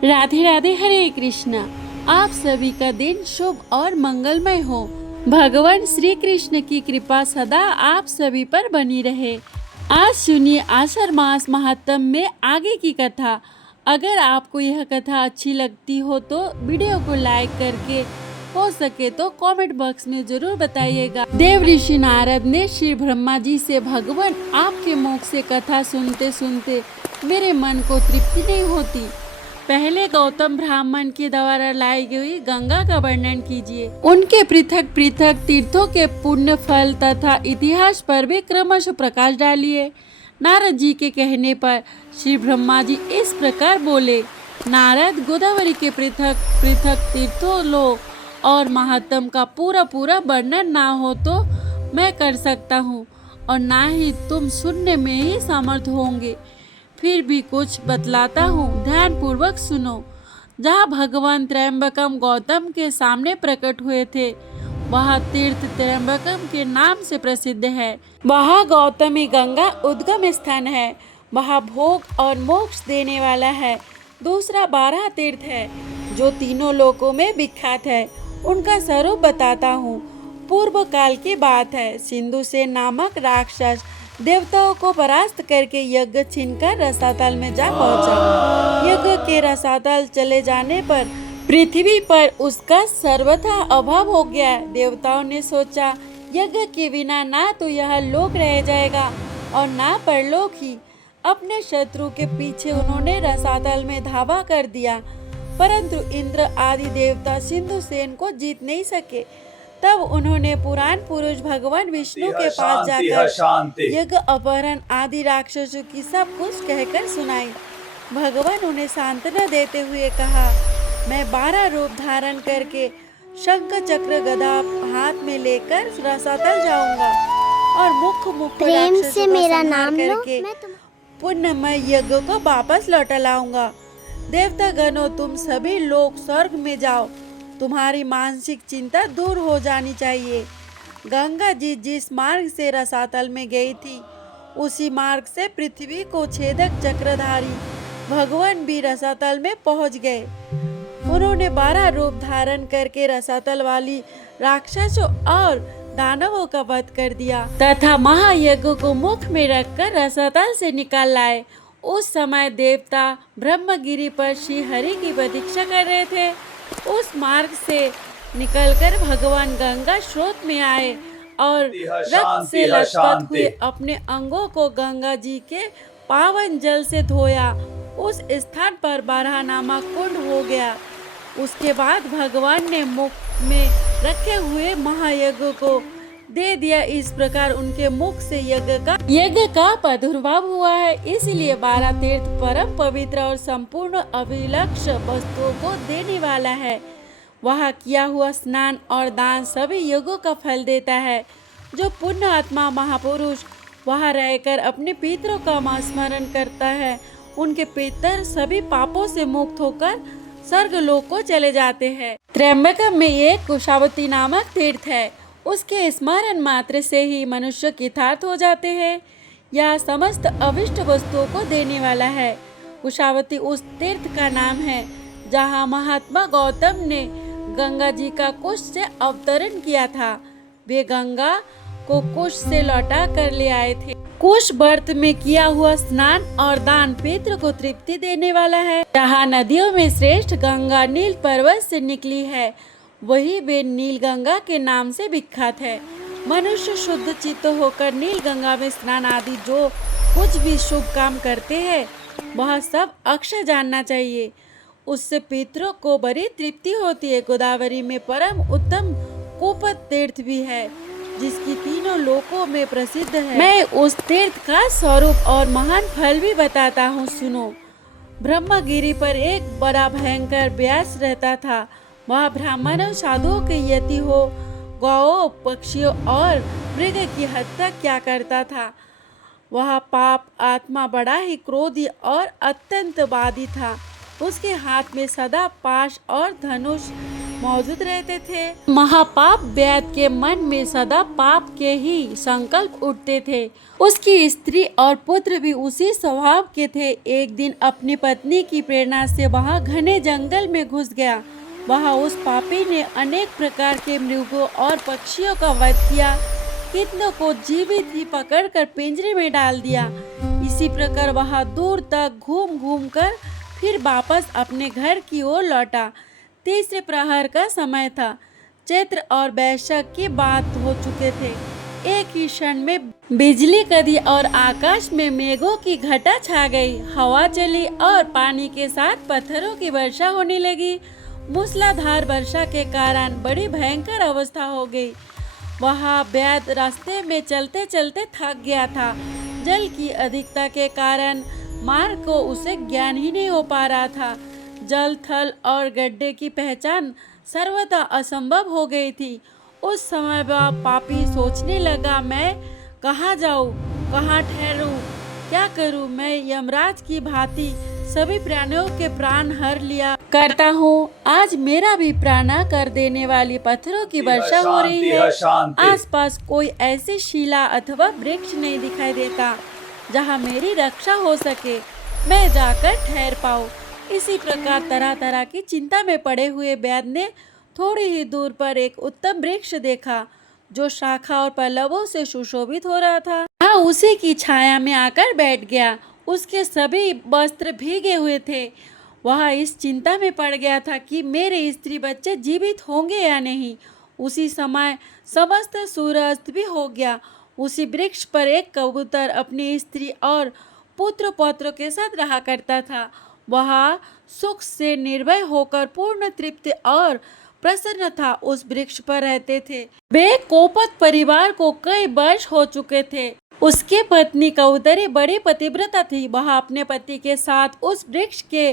राधे राधे, हरे कृष्णा। आप सभी का दिन शुभ और मंगलमय हो। भगवान श्री कृष्ण की कृपा सदा आप सभी पर बनी रहे। आज सुनिए आषाढ़ मास महात्म में आगे की कथा। अगर आपको यह कथा अच्छी लगती हो तो वीडियो को लाइक करके हो सके तो कमेंट बॉक्स में जरूर बताइएगा। देव ऋषि नारद ने श्री ब्रह्मा जी से, भगवान आपके मुख से कथा सुनते सुनते मेरे मन को तृप्ति नहीं होती। पहले गौतम ब्राह्मण के द्वारा लाई गई गंगा का वर्णन कीजिए। उनके पृथक पृथक तीर्थों के पुण्य फल तथा इतिहास पर भी क्रमशः प्रकाश डालिए। नारद जी के कहने पर श्री ब्रह्मा जी इस प्रकार बोले, नारद, गोदावरी के पृथक पृथक तीर्थों लो और महात्म का पूरा पूरा वर्णन ना हो तो मैं कर सकता हूँ और ना ही तुम सुनने में ही समर्थ होंगे। फिर भी कुछ बतलाता हूँ, ध्यान पूर्वक सुनो। जहाँ भगवान त्र्यंबकम गौतम के सामने प्रकट हुए थे, वह तीर्थ त्र्यंबकम के नाम से प्रसिद्ध है। वह गौतमी गंगा उद्गम स्थान है। वह भोग और मोक्ष देने वाला है। दूसरा 12 तीर्थ है जो तीनों लोकों में विख्यात है। उनका स्वरूप बताता हूँ। पूर्व काल की बात है। सिंधुसेन नामक राक्षस देवताओं को परास्त करके यज्ञ छीनकर रसातल में जा पहुंचा। यज्ञ के रसातल चले जाने पर पृथ्वी पर उसका सर्वथा अभाव हो गया। देवताओं ने सोचा, यज्ञ के बिना ना तो यह लोक रह जाएगा और ना परलोक ही। अपने शत्रु के पीछे उन्होंने रसातल में धावा कर दिया, परंतु इंद्र आदि देवता सिंधुसेन को जीत नहीं सके। तब उन्होंने पुराण पुरुष भगवान विष्णु के पास जाकर यज्ञ अपहरण आदि राक्षसों की सब कुछ कहकर सुनाई। भगवान उन्हें सांत्वना देते हुए कहा, मैं 12 रूप धारण करके शंख चक्र गदा हाथ में लेकर रसातल जाऊंगा और मुख्य राक्षसों को संहार करके पुण्यमय यज्ञ को वापस लौटा लाऊंगा। देवता गणों, तुम सभी लोग स्वर्ग में जाओ। तुम्हारी मानसिक चिंता दूर हो जानी चाहिए। गंगा जी जिस मार्ग से रसातल में गई थी, उसी मार्ग से पृथ्वी को छेदक चक्रधारी भगवान भी रसातल में पहुंच गए। उन्होंने 12 रूप धारण करके रसातल वाली राक्षसों और दानवों का वध कर दिया तथा महायज्ञ को मुख में रखकर रसातल से निकाल लाए। उस समय देवता ब्रह्मगिरी पर श्री हरि की प्रतीक्षा कर रहे थे। उस मार्ग से निकलकर भगवान गंगा स्रोत में आए और रक्त से लथपथ हुए अपने अंगों को गंगा जी के पावन जल से धोया। उस स्थान पर बारह नामक कुंड हो गया। उसके बाद भगवान ने मुख में रखे हुए महायज्ञ को दे दिया। इस प्रकार उनके मुख से यज्ञ का प्रादुर्भाव हुआ है। इसलिए 12 तीर्थ परम पवित्र और संपूर्ण अभिलक्ष्य वस्तुओं को देने वाला है। वहाँ किया हुआ स्नान और दान सभी यज्ञों का फल देता है। जो पुण्य आत्मा महापुरुष वहाँ रहकर अपने पितरों का स्मरण करता है, उनके पितर सभी पापों से मुक्त होकर स्वर्ग लोक को चले जाते हैं। त्र्यंबकम में एक कुशावती नामक तीर्थ है। उसके स्मरण मात्र से ही मनुष्य कृतार्थ हो जाते हैं। यह समस्त अविष्ट वस्तुओं को देने वाला है। कुशावती उस तीर्थ का नाम है जहाँ महात्मा गौतम ने गंगा जी का कुश से अवतरण किया था। वे गंगा को कुश से लौटा कर ले आए थे। कुश व्रत में किया हुआ स्नान और दान पितृ को तृप्ति देने वाला है। जहाँ नदियों में श्रेष्ठ गंगा नील पर्वत से निकली है, वही वे नील गंगा के नाम से विख्यात है। मनुष्य शुद्ध चित्त होकर नील गंगा में स्नान आदि जो कुछ भी शुभ काम करते हैं, वह सब अक्षय जानना चाहिए। उससे पितरों को बड़ी तृप्ति होती है। गोदावरी में परम उत्तम कूपत तीर्थ भी है, जिसकी तीनों लोकों में प्रसिद्ध है। मैं उस तीर्थ का स्वरूप और महान फल भी बताता हूँ, सुनो। ब्रह्मगिरी पर एक बड़ा भयंकर व्यास रहता था। वह ब्राह्मणों साधुओं के यति हो गौओं, पक्षियों और मृग की हत्या क्या करता था। वह पाप आत्मा बड़ा ही क्रोधी और अत्यंत वादी था। उसके हाथ में सदा पाश और धनुष मौजूद रहते थे। महापाप वैद्य के मन में सदा पाप के ही संकल्प उठते थे। उसकी स्त्री और पुत्र भी उसी स्वभाव के थे। एक दिन अपनी पत्नी की प्रेरणा से वह घने जंगल में घुस गया। वहाँ उस पापी ने अनेक प्रकार के मृगों और पक्षियों का वध किया। कितनों को जीवित ही पकड़कर पिंजरे में डाल दिया। इसी प्रकार वह दूर तक घूम घूम कर फिर वापस अपने घर की ओर लौटा। तीसरे प्रहर का समय था। चैत्र और वैशाख की बात हो चुके थे। एक ही क्षण में बिजली कड़ी और आकाश में मेघों की घटा छा गई। हवा चली और पानी के साथ पत्थरों की वर्षा होने लगी। मूसलाधार वर्षा के कारण बड़ी भयंकर अवस्था हो गई। वह वैद्य रास्ते में चलते चलते थक गया था। जल की अधिकता के कारण मार्ग को उसे ज्ञान ही नहीं हो पा रहा था। जल, थल और गड्ढे की पहचान सर्वथा असंभव हो गई थी। उस समय वह पापी सोचने लगा, मैं कहाँ जाऊँ, कहाँ ठहरूं, क्या करूँ। मैं यमराज की भांति सभी प्राणियों के प्राण हर लिया करता हूँ। आज मेरा भी प्राणा कर देने वाली पत्थरों की वर्षा हो रही है। आसपास कोई ऐसी शिला अथवा वृक्ष नहीं दिखाई देता जहाँ मेरी रक्षा हो सके, मैं जाकर ठहर पाऊँ। इसी प्रकार तरह तरह की चिंता में पड़े हुए वैद्य ने थोड़ी ही दूर पर एक उत्तम वृक्ष देखा जो शाखा और पल्लवों से सुशोभित हो रहा था। वह उसी की छाया में आकर बैठ गया। उसके सभी वस्त्र भीगे हुए थे। वह इस चिंता में पड़ गया था कि मेरे स्त्री बच्चे जीवित होंगे या नहीं। उसी समय समस्त सूर्यास्त भी हो गया। उसी वृक्ष पर एक कबूतर अपनी स्त्री और पुत्र पौत्रों के साथ रहा करता था। वह सुख से निर्भय होकर पूर्ण तृप्ति और प्रसन्न था। उस वृक्ष पर रहते थे। वे कोपत परिवार को कई वर्ष हो चुके थे। उसकी पत्नी कबूतरी बड़ी पतिव्रता थी। वह अपने पति के साथ उस वृक्ष के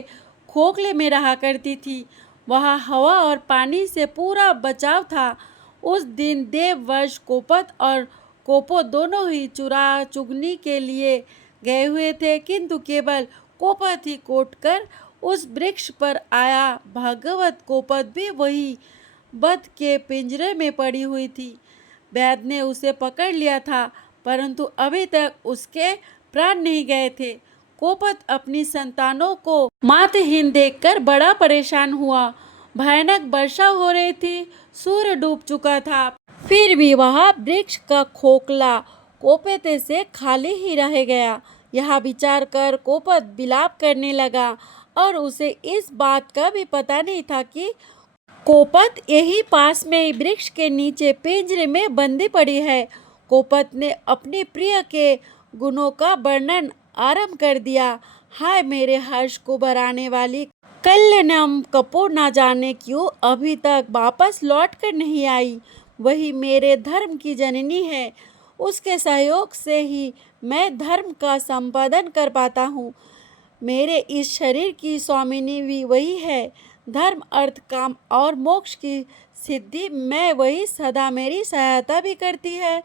खोखले में रहा करती थी। वहाँ हवा और पानी से पूरा बचाव था। उस दिन देववंश कोपत और कोपो दोनों ही चुरा चुगनी के लिए गए हुए थे, किंतु केवल कोपत ही कोटकर उस वृक्ष पर आया। भागवत कोपत भी वही बद के पिंजरे में पड़ी हुई थी। वैद्य ने उसे पकड़ लिया था, परंतु अभी तक उसके प्राण नहीं गए थे। कोपत अपनी संतानों को मातहीन देखकर बड़ा परेशान हुआ। भयानक वर्षा हो रही थी, सूर्य डूब चुका था, फिर भी वह वृक्ष का खोखला कोपते से खाली ही रह गया। यह विचार कर कोपत विलाप करने लगा और उसे इस बात का भी पता नहीं था कि कोपत यही पास में वृक्ष के नीचे पिंजरे में बंदी पड़ी है। कोपत ने अपने प्रिय के गुणों का वर्णन आरंभ कर दिया। हाय मेरे हर्ष को बढ़ाने वाली कल्याणम कपूर, ना जाने क्यों अभी तक वापस लौट कर नहीं आई। वही मेरे धर्म की जननी है। उसके सहयोग से ही मैं धर्म का संपादन कर पाता हूँ। मेरे इस शरीर की स्वामिनी भी वही है। धर्म, अर्थ, काम और मोक्ष की सिद्धि में वही सदा मेरी सहायता भी करती है।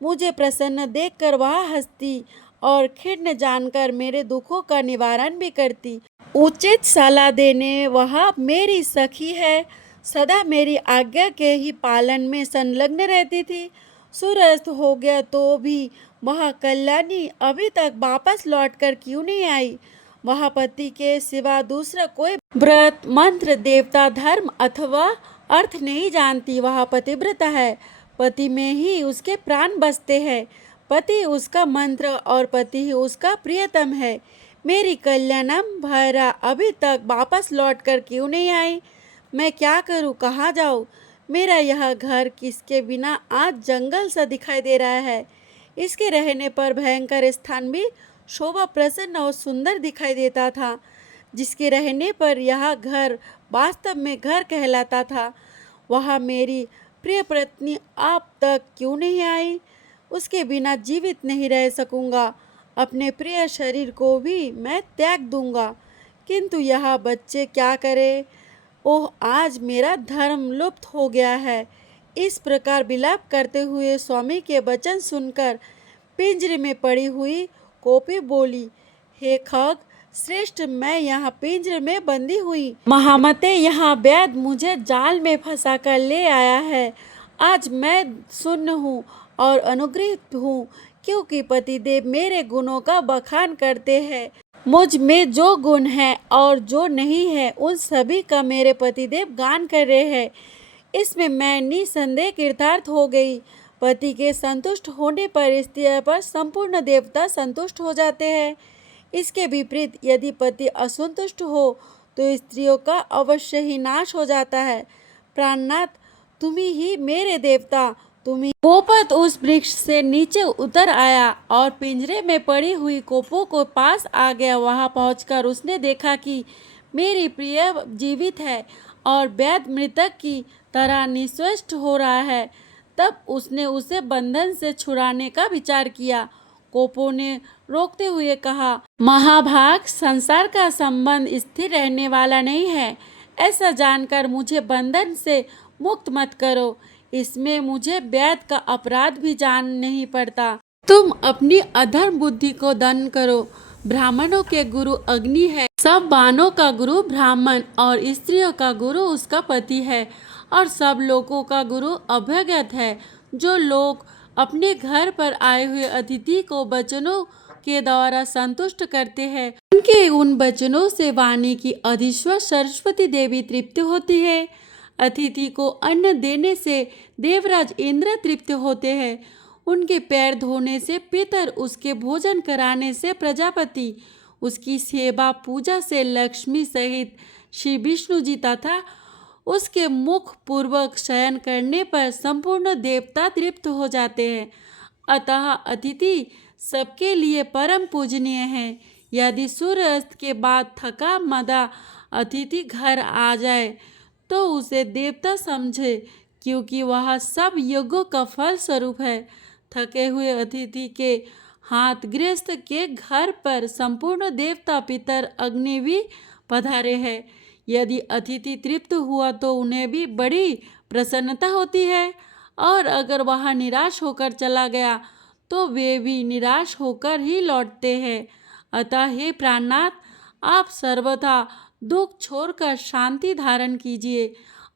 मुझे प्रसन्न देखकर वह हंसती और खिन्न जानकर मेरे दुखों का निवारण भी करती। उचित सलाह देने वह मेरी सखी है। सदा मेरी आज्ञा के ही पालन में संलग्न रहती थी। सूर्यास्त हो गया तो भी वह कल्याणी अभी तक वापस लौटकर क्यों नहीं आई। वह पति के सिवा दूसरा कोई व्रत, मंत्र, देवता, धर्म अथवा अर्थ नहीं जानती। वह पतिव्रता है। पति में ही उसके प्राण बसते हैं। पति उसका मंत्र और पति ही उसका प्रियतम है। मेरी कल्याणम भैरा अभी तक वापस लौटकर क्यों नहीं आई। मैं क्या करूं, कहाँ जाऊं। मेरा यह घर किसके बिना आज जंगल सा दिखाई दे रहा है। इसके रहने पर भयंकर स्थान भी शोभा प्रसन्न और सुंदर दिखाई देता था। जिसके रहने पर यह घर वास्तव में घर कहलाता था। वह मेरी प्रिय पत्नी अब तक क्यों नहीं आई। उसके बिना जीवित नहीं रह सकूंगा। अपने प्रिय शरीर को भी मैं त्याग दूंगा, किंतु यह बच्चे क्या करे। ओह, आज मेरा धर्म लुप्त हो गया है। इस प्रकार विलाप करते हुए स्वामी के वचन सुनकर पिंजरे में पड़ी हुई कोपी बोली, हे खग, श्रेष्ठ, मैं यहाँ पिंजरे में बंदी हुई। महामते, यहाँ वैद मुझे जाल में फंसा कर ले आया है। आज मैं सुन्न हूँ और अनुग्रहित हूँ, क्योंकि पतिदेव मेरे गुणों का बखान करते हैं। मुझ में जो गुण है और जो नहीं है, उन सभी का मेरे पतिदेव गान कर रहे हैं। इसमें मैं निसंदेह कृतार्थ हो गई। पति के संतुष्ट होने पर स्त्री पर संपूर्ण देवता संतुष्ट हो जाते हैं। इसके विपरीत यदि पति असंतुष्ट हो तो स्त्रियों का अवश्य ही नाश हो जाता है। प्राणनाथ, तुम्ही ही मेरे देवता, तुम्ही। कोपत उस वृक्ष से नीचे उतर आया और पिंजरे में पड़ी हुई कोपो को पास आ गया। वहां पहुंचकर उसने देखा कि मेरी प्रिय जीवित है और वैद मृतक की तरह निश्चेष्ट हो रहा है। तब उसने उसे बंधन से छुड़ाने का विचार किया। कोपो ने रोकते हुए कहा, महाभाग, संसार का संबंध स्थिर रहने वाला नहीं है। ऐसा जानकर मुझे बंधन से मुक्त मत करो। इसमें मुझे वैद का अपराध भी जान नहीं पड़ता। तुम अपनी अधर्म बुद्धि को दंड करो। ब्राह्मणों के गुरु अग्नि है, सब बाणों का गुरु ब्राह्मण और स्त्रियों का गुरु उसका पति है, और सब लोगों का गुरु अभ्यागत है। जो लोग अपने घर पर आए हुए अतिथि को वचनों के द्वारा संतुष्ट करते हैं, उनके उन वचनों से वाणी की अधीश्वर सरस्वती देवी तृप्त होती है। अतिथि को अन्न देने से देवराज इंद्र तृप्त होते हैं। उनके पैर धोने से पितर, उसके भोजन कराने से प्रजापति, उसकी सेवा पूजा से लक्ष्मी सहित श्री विष्णु जी तथा उसके मुख पूर्वक शयन करने पर संपूर्ण देवता तृप्त हो जाते हैं। अतः अतिथि सबके लिए परम पूजनीय है। यदि सूर्यास्त के बाद थका मदा अतिथि घर आ जाए तो उसे देवता समझे, क्योंकि वह सब यज्ञों का फल स्वरूप है। थके हुए अतिथि के हाथ गृहस्थ के घर पर संपूर्ण देवता, पितर, अग्नि भी पधारे हैं। यदि अतिथि तृप्त हुआ तो उन्हें भी बड़ी प्रसन्नता होती है, और अगर वह निराश होकर चला गया तो वे भी निराश होकर ही लौटते हैं। अतः हे प्राणनाथ, आप सर्वथा दुख छोड़कर शांति धारण कीजिए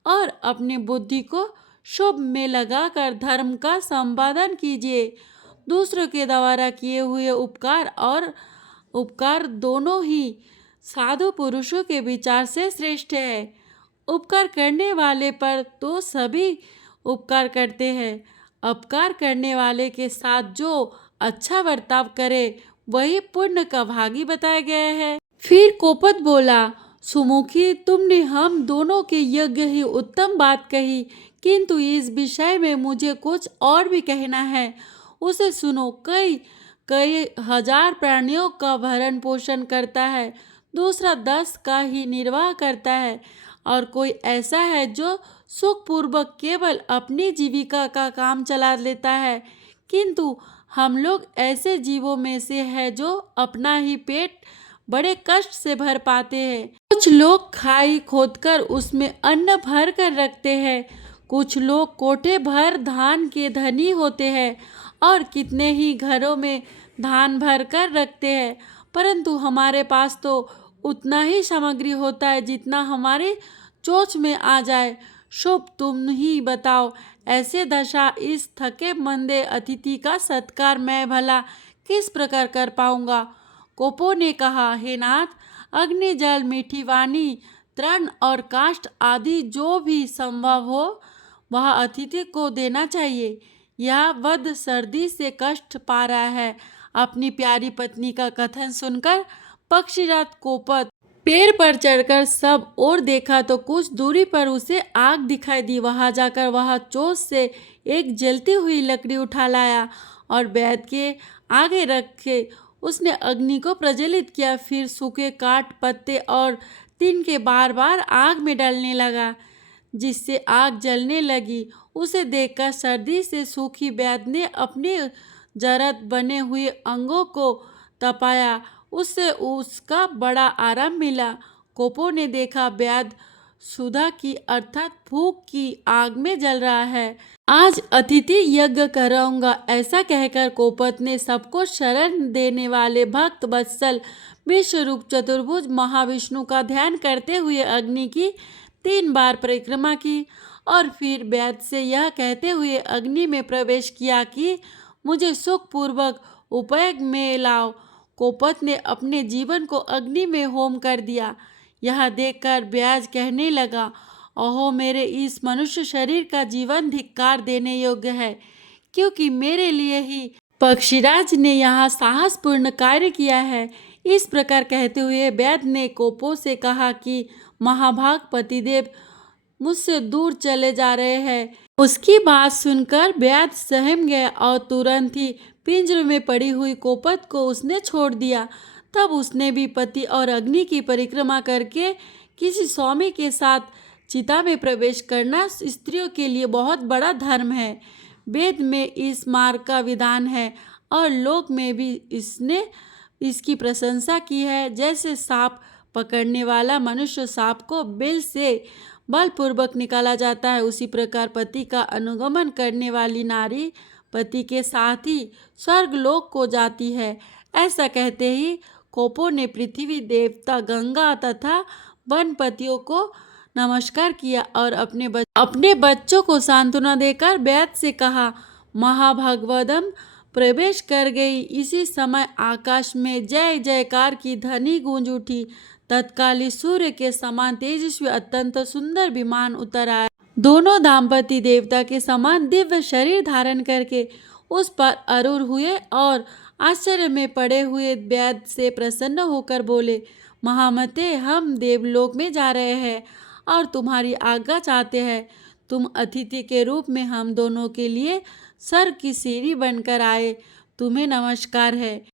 और अपनी बुद्धि को शुभ में लगाकर धर्म का संपादन कीजिए। दूसरों के द्वारा किए हुए उपकार और उपकार दोनों ही साधु पुरुषों के विचार से श्रेष्ठ है। उपकार करने वाले पर तो सभी उपकार करते हैं। अपकार करने वाले के साथ जो अच्छा बर्ताव करे वही पुण्य का भागी बताया गया है। फिर कोपत बोला, सुमुखी, तुमने हम दोनों के यज्ञ ही उत्तम बात कही, किंतु इस विषय में मुझे कुछ और भी कहना है। उसे सुनो। कई कई हजार प्राणियों का भरण पोषण करता है, दूसरा 10 का ही निर्वाह करता है, और कोई ऐसा है जो सुखपूर्वक केवल अपनी जीविका का काम चला लेता है। किंतु हम लोग ऐसे जीवों में से हैं जो अपना ही पेट बड़े कष्ट से भर पाते हैं। कुछ लोग खाई खोदकर उसमें अन्न भर कर रखते हैं, कुछ लोग कोठे भर धान के धनी होते हैं और कितने ही घरों में धान भर कर रखते हैं, परंतु हमारे पास तो उतना ही सामग्री होता है जितना हमारे चोंच में आ जाए। शुभ, तुम ही बताओ, ऐसे दशा इस थके मंदे अतिथि का सत्कार मैं भला किस प्रकार कर पाऊंगा। कोपो ने कहा, हे नाथ, अग्नि, जल, मीठी वाणी, तृण और काष्ठ आदि जो भी संभव हो वह अतिथि को देना चाहिए। यह वध सर्दी से कष्ट पा रहा है। अपनी प्यारी पत्नी का कथन सुनकर पक्षीराज कोपत पेड़ पर चढ़कर सब और देखा तो कुछ दूरी पर उसे आग दिखाई दी। वहां जाकर वह चोंच से एक जलती हुई लकड़ी उठा लाया और वैद के आगे रखे उसने अग्नि को प्रज्वलित किया। फिर सूखे काट, पत्ते और तिनके बार बार आग में डालने लगा, जिससे आग जलने लगी। उसे देखकर सर्दी से सूखी वैद ने अपने जरद बने हुए अंगों को तपाया। उससे उसका बड़ा आराम मिला। कोपो ने देखा वैद सुधा की अर्थात भूख की आग में जल रहा है। आज अतिथि यज्ञ कराऊंगा, ऐसा कहकर कोपत ने सबको शरण देने वाले भक्त वत्सल विश्वरूप चतुर्भुज महाविष्णु का ध्यान करते हुए अग्नि की 3 बार परिक्रमा की और फिर वैद्य से यह कहते हुए अग्नि में प्रवेश किया कि मुझे सुखपूर्वक उपयज्ञ में लाओ। कोपत ने अपने जीवन को अग्नि में होम कर दिया। यह देखकर ब्याज कहने लगा, ओहो, मेरे इस मनुष्य शरीर का जीवन धिक्कार देने योग्य है, क्योंकि मेरे लिए ही पक्षीराज ने यहाँ साहसपूर्ण कार्य किया है। इस प्रकार कहते हुए वैद्य ने कोपो से कहा कि महाभाग पतिदेव मुझसे दूर चले जा रहे हैं। उसकी बात सुनकर वैद्य सहम गया और तुरंत ही पिंजरे में पड़ी हुई कोपत को उसने छोड़ दिया। तब उसने भी पति और अग्नि की परिक्रमा करके किसी स्वामी के साथ चिता में प्रवेश करना स्त्रियों के लिए बहुत बड़ा धर्म है। वेद में इस मार्ग का विधान है और लोक में भी इसने इसकी प्रशंसा की है। जैसे सांप पकड़ने वाला मनुष्य सांप को बिल से बलपूर्वक निकाला जाता है, उसी प्रकार पति का अनुगमन करने वाली नारी पति के साथ ही स्वर्गलोक को जाती है। ऐसा कहते ही कोपो ने पृथ्वी देवता गंगा तथा वनपतियों को नमस्कार किया और अपने बच्चों को सांत्वना देकर वैद्य से कहा, महाभागवतम प्रवेश कर गई। इसी समय आकाश में जय जयकार की ध्वनि गूंज उठी। तत्काल सूर्य के समान तेजस्वी अत्यंत सुंदर विमान उतर आया। दोनों दाम्पति देवता के समान दिव्य शरीर धारण करके उस पर आरूढ़ हुए और आश्चर्य में पड़े हुए वैद्य से प्रसन्न होकर बोले, महामते, हम देवलोक में जा रहे हैं और तुम्हारी आज्ञा चाहते हैं। तुम अतिथि के रूप में हम दोनों के लिए स्वर्ग की सीढ़ी बनकर आए। तुम्हें नमस्कार है।